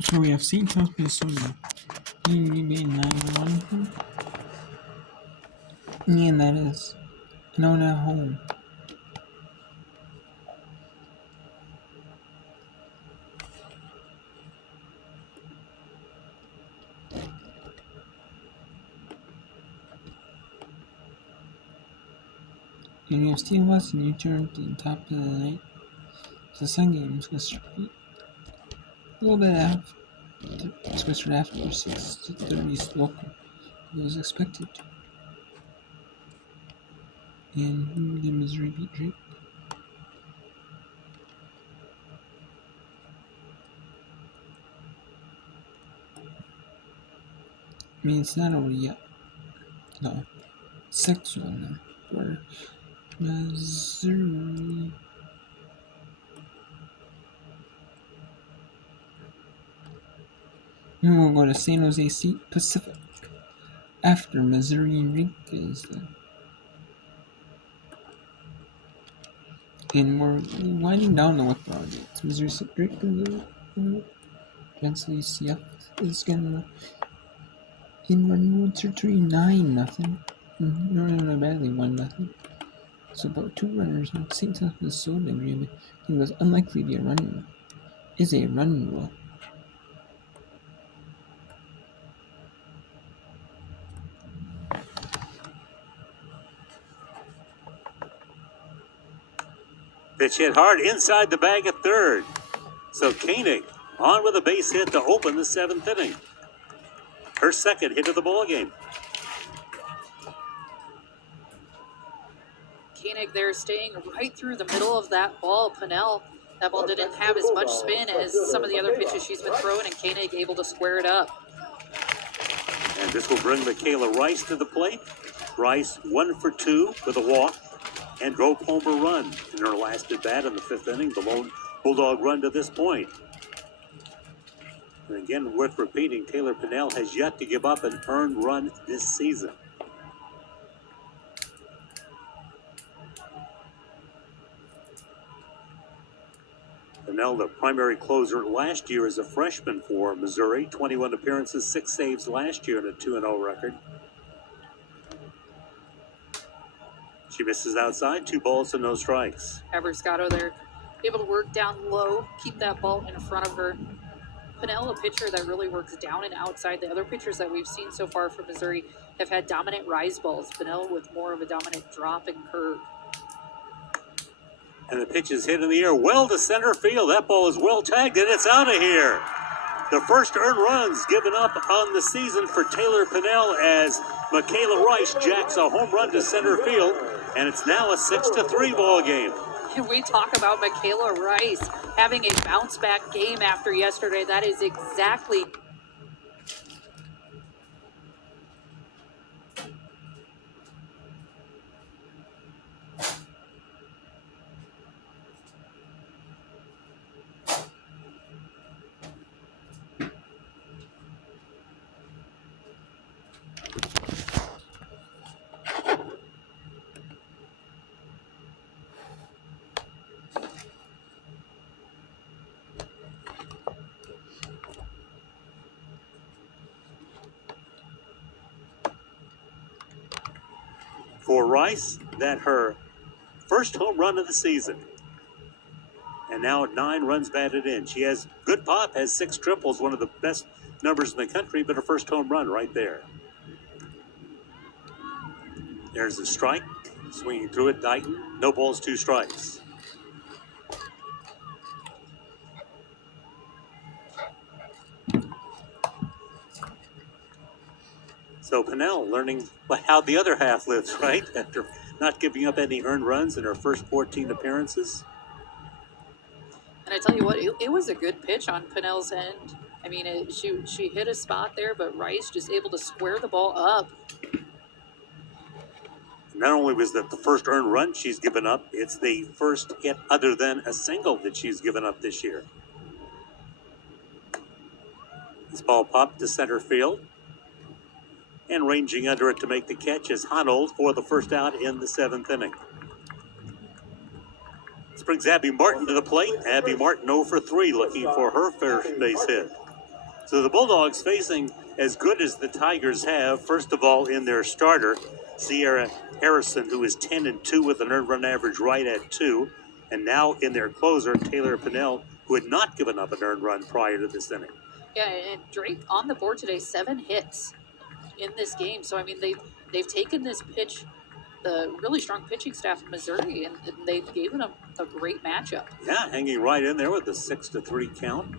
So we have St. Thomas, Minnesota. Green Bay 9-1. And that is known at home. And we have Steve Weston returned to the top of the night. The Sun games was a little bit after. Switched after 6:30 local. It was expected. And the Missouri beat Drake. I mean, it's not over yet. No. 6-1 for Missouri. And we'll go to San Jose State Pacific after Missouri Rink is there. And we're winding down the withdrawal dates. Missouri State Drake against UCF is gonna in run territory 9-0. No, badly 1-0. So about 2 runners on St. Thomas, Minnesota agreement. It was unlikely to be a run. Is a run rule. Pitch hit hard inside the bag at third. So Koenig on with a base hit to open the 7th inning. Her second hit of the ball game. Koenig there staying right through the middle of that ball. Pinnell, that ball didn't have as much spin as some of the other pitches she's been throwing, and Koenig able to square it up. And this will bring Michaela Rice to the plate. Rice 1 for 2 with a walk and drove home a run in her last at bat in the 5th inning, the lone Bulldog run to this point. And again, worth repeating, Taylor Pinnell has yet to give up an earned run this season. Pinnell, the primary closer last year as a freshman for Missouri. 21 appearances, 6 saves last year, and a 2-0 record. She misses outside, 2 balls and no strikes. Abrascato there, able to work down low, keep that ball in front of her. Pinnell, a pitcher that really works down and outside. The other pitchers that we've seen so far from Missouri have had dominant rise balls. Pinnell with more of a dominant drop and curve. And the pitch is hit in the air well to center field. That ball is well tagged, and it's out of here. The first earned runs given up on the season for Taylor Pinnell as Michaela Rice jacks a home run to center field, and it's now a 6-3 ball game. And we talk about Michaela Rice having a bounce-back game after yesterday. That is exactly For Rice, that her first home run of the season. And now at 9 runs batted in. She has good pop, has 6 triples, one of the best numbers in the country, but her first home run right there. There's a strike, swinging through it, Dighton. No balls, 2 strikes. So Pinnell learning how the other half lives, right? After not giving up any earned runs in her first 14 appearances. And I tell you what, it was a good pitch on Pinnell's end. I mean, she hit a spot there, but Rice just able to square the ball up. Not only was that the first earned run she's given up, it's the first hit other than a single that she's given up this year. This ball popped to center field. And ranging under it to make the catch is Honold for the first out in the 7th inning. This brings Abby Martin to the plate. Abby Martin 0 for 3, looking for her first base hit. So the Bulldogs facing as good as the Tigers have, first of all, in their starter, Sierra Harrison, who is 10-2 with an earned run average right at 2. And now in their closer, Taylor Pinnell, who had not given up an earned run prior to this inning. Yeah, and Drake on the board today, 7 hits in this game. So, I mean, they've taken this pitch, the really strong pitching staff of Missouri, and they've given them a great matchup. Yeah, hanging right in there with the 6-3 count.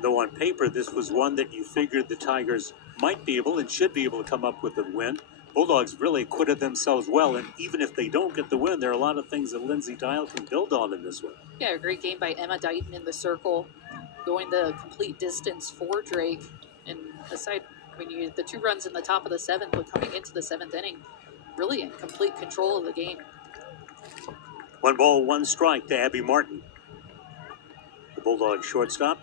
Though on paper, this was one that you figured the Tigers might be able and should be able to come up with a win. Bulldogs really acquitted themselves well, and even if they don't get the win, there are a lot of things that Lindsey Dial can build on in this one. Yeah, a great game by Emma Dighton in the circle, going the complete distance for Drake. And aside, when you the 2 runs in the top of the 7th, but coming into the 7th inning, really in complete control of the game. 1 ball, 1 strike to Abby Martin. The Bulldog shortstop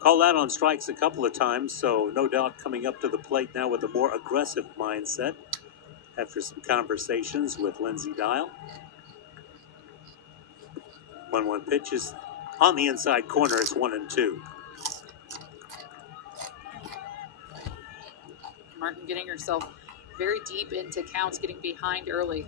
called out on strikes a couple of times, so no doubt coming up to the plate now with a more aggressive mindset after some conversations with Lindsey Dial. 1-1 pitch is on the inside corner. It's 1-2. Martin getting herself very deep into counts, getting behind early.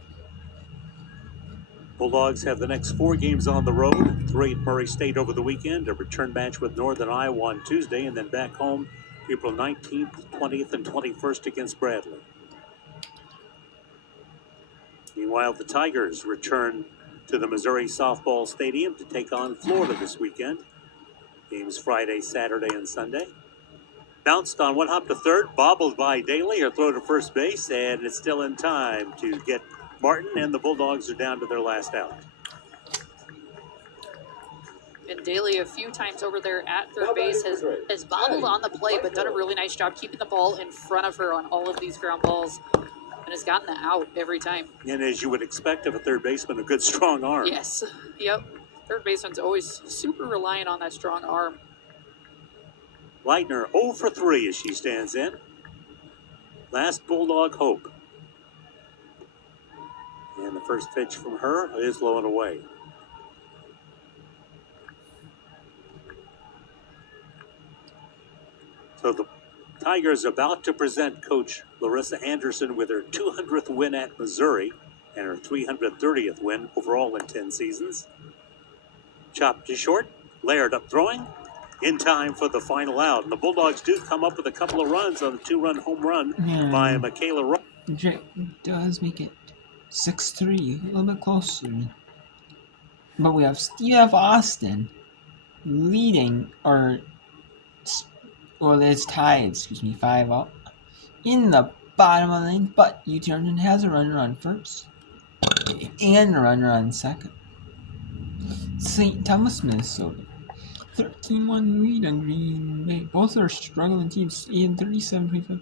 Bulldogs have the next 4 games on the road. 3 at Murray State over the weekend, a return match with Northern Iowa on Tuesday, and then back home April 19th, 20th, and 21st against Bradley. Meanwhile, the Tigers return to the Missouri Softball Stadium to take on Florida this weekend. Games Friday, Saturday, and Sunday. Bounced on one hop to third, bobbled by Daly, or throw to first base, and it's still in time to get Martin, and the Bulldogs are down to their last out. And Daly, a few times over there at third base, has bobbled on the play, but done a really nice job keeping the ball in front of her on all of these ground balls, and has gotten the out every time. And as you would expect of a third baseman, a good strong arm. Yes, yep. Third baseman's always super reliant on that strong arm. Leitner 0 for 3 as she stands in. Last Bulldog hope. And the first pitch from her is low and away. So the Tigers about to present Coach Larissa Anderson with her 200th win at Missouri and her 330th win overall in 10 seasons. Chopped to short, Laird up throwing, in time for the final out. And the Bulldogs do come up with a couple of runs on a 2-run home run by Michaela Rowe. Drake does make it 6-3, a little bit closer. But we have Steve Austin leading, it's tied, 5 up in the bottom of the ninth, but U-Turn has a runner on first and a runner on second. St. Thomas, Minnesota, 13-1 lead on Green Bay. Both are struggling teams, in 37-25.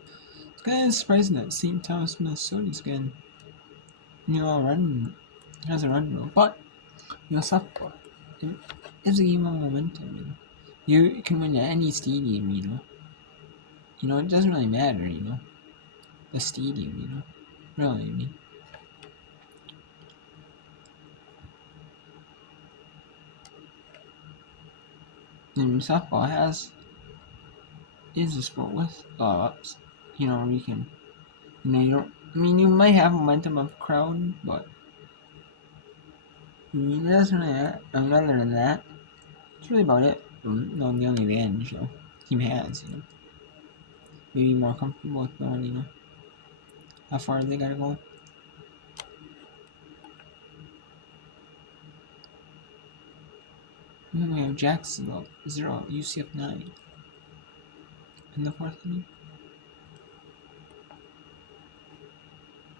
It's kind of surprising that St. Thomas, Minnesota is getting, has a run rule, but softball, it's a game of momentum. You can win at any stadium, it doesn't really matter, the stadium, really, I mean. And softball is a sport with ups, you can, you might have momentum of crowd, but it doesn't really matter. Other than that, it's really about it. The only advantage the team has, maybe more comfortable with knowing, how far they gotta go. And then we have Jacksonville 0, UCF 9 in the 4th inning.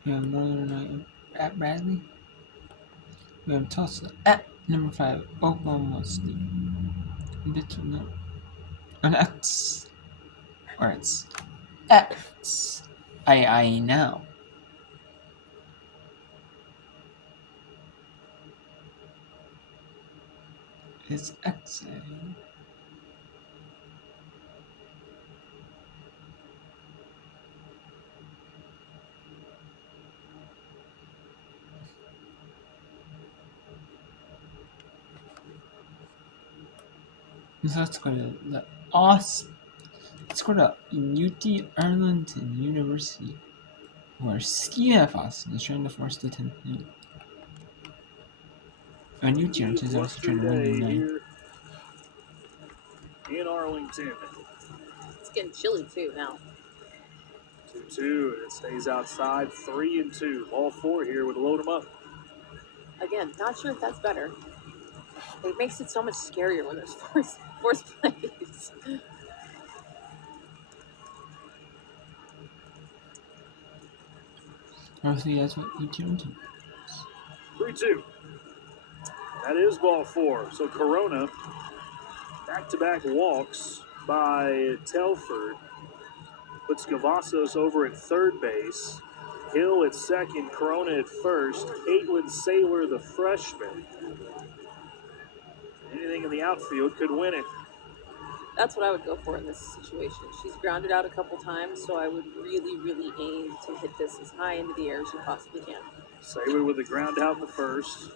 We have Northern Iowa at Bradley. We have Tulsa at number 5, Oklahoma State. An X, or it's X. I now. It's X. So let's go to the awesome. Let's go to UT Arlington University, where Steve Austin is trying to force the 10th lead. And UT Arlington is also trying to win the 9. In Arlington. It's getting chilly too now. 2-2. It stays outside. 3-2. Ball 4 here with load them up. Again, not sure if that's better. It makes it so much scarier when there's force plays. Obviously, that's what UT Arlington. 3-2. That is ball 4. So Corona, back-to-back walks by Telford. Puts Gavassos over at third base. Hill at second, Corona at first. Caitlin Saylor, the freshman. Anything in the outfield could win it. That's what I would go for in this situation. She's grounded out a couple times, so I would really, really aim to hit this as high into the air as you possibly can. Saylor with a ground out in the first.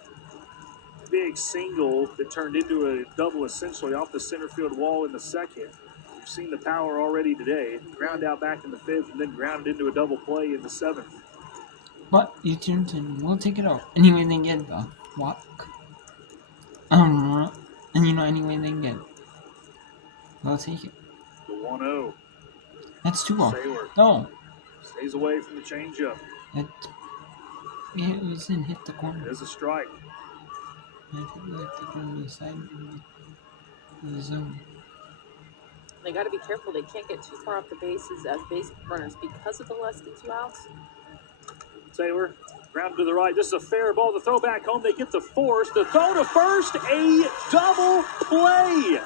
Big single that turned into a double essentially off the center field wall in the second. You've seen the power already today. Ground out back in the 5th and then grounded into a double play in the 7th. But UT Arlington will take it out. Anyway, they get the walk. And anyway they get it. They'll take it. The 1-0. That's 2-0. Saylor No. stays away from the changeup. It was in hit the corner. There's a strike. I think they have to go to the side of the zone. They got to be careful. They can't get too far off the bases as base runners because of the less than 2 outs. Taylor, ground to the right. This is a fair ball. The throw back home. They get the force. The throw to first. A double play.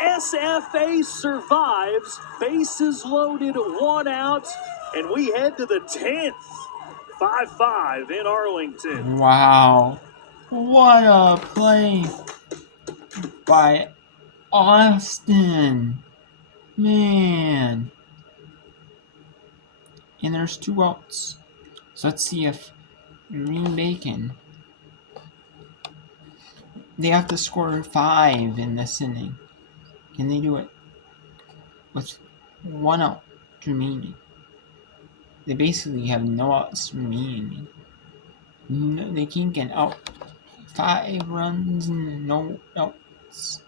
SFA survives. Bases loaded, 1 out. And we head to the 10th. 5-5 in Arlington. Wow. What a play by Austin. Man. And there's 2 outs. So let's see if Green Bay can. They have to score 5 in this inning. Can they do it? With 1 out remaining. They basically have no outs remaining. No, they can't get out. 5 runs and no outs.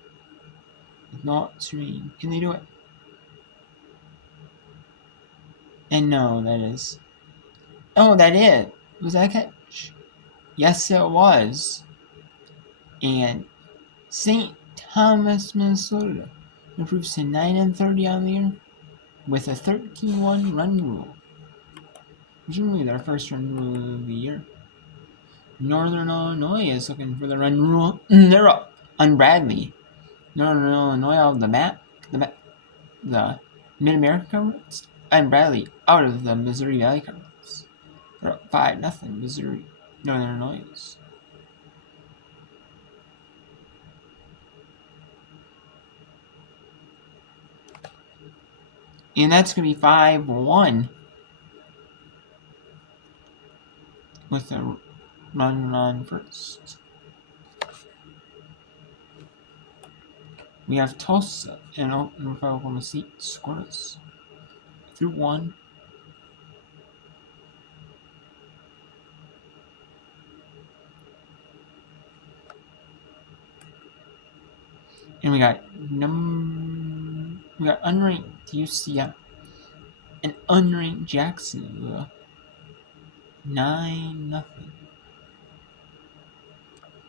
No outs remaining. Can they do it? And no, that is. Oh, that is. Was that a catch? Yes, it was. And St. Thomas, Minnesota improves to 9-30 on the year with a 13-1 run rule. Presumably their first run rule of the year. Northern Illinois is looking for the run rule. They're up on Bradley. Northern Illinois out of the Mid-America Conference, and Bradley out of the Missouri Valley Conference. They're up 5-0 Missouri. Northern Illinois. And that's going to be 5-1 with a run on first. We have Tulsa and Oklahoma State scoreless through 1. And we got unranked UCF and unranked Jacksonville 9-0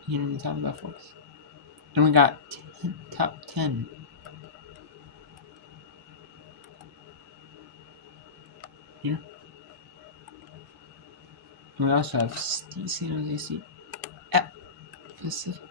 here in the top of the 4th. And we got top 10. Here. And we also have San Jose State at Pacific.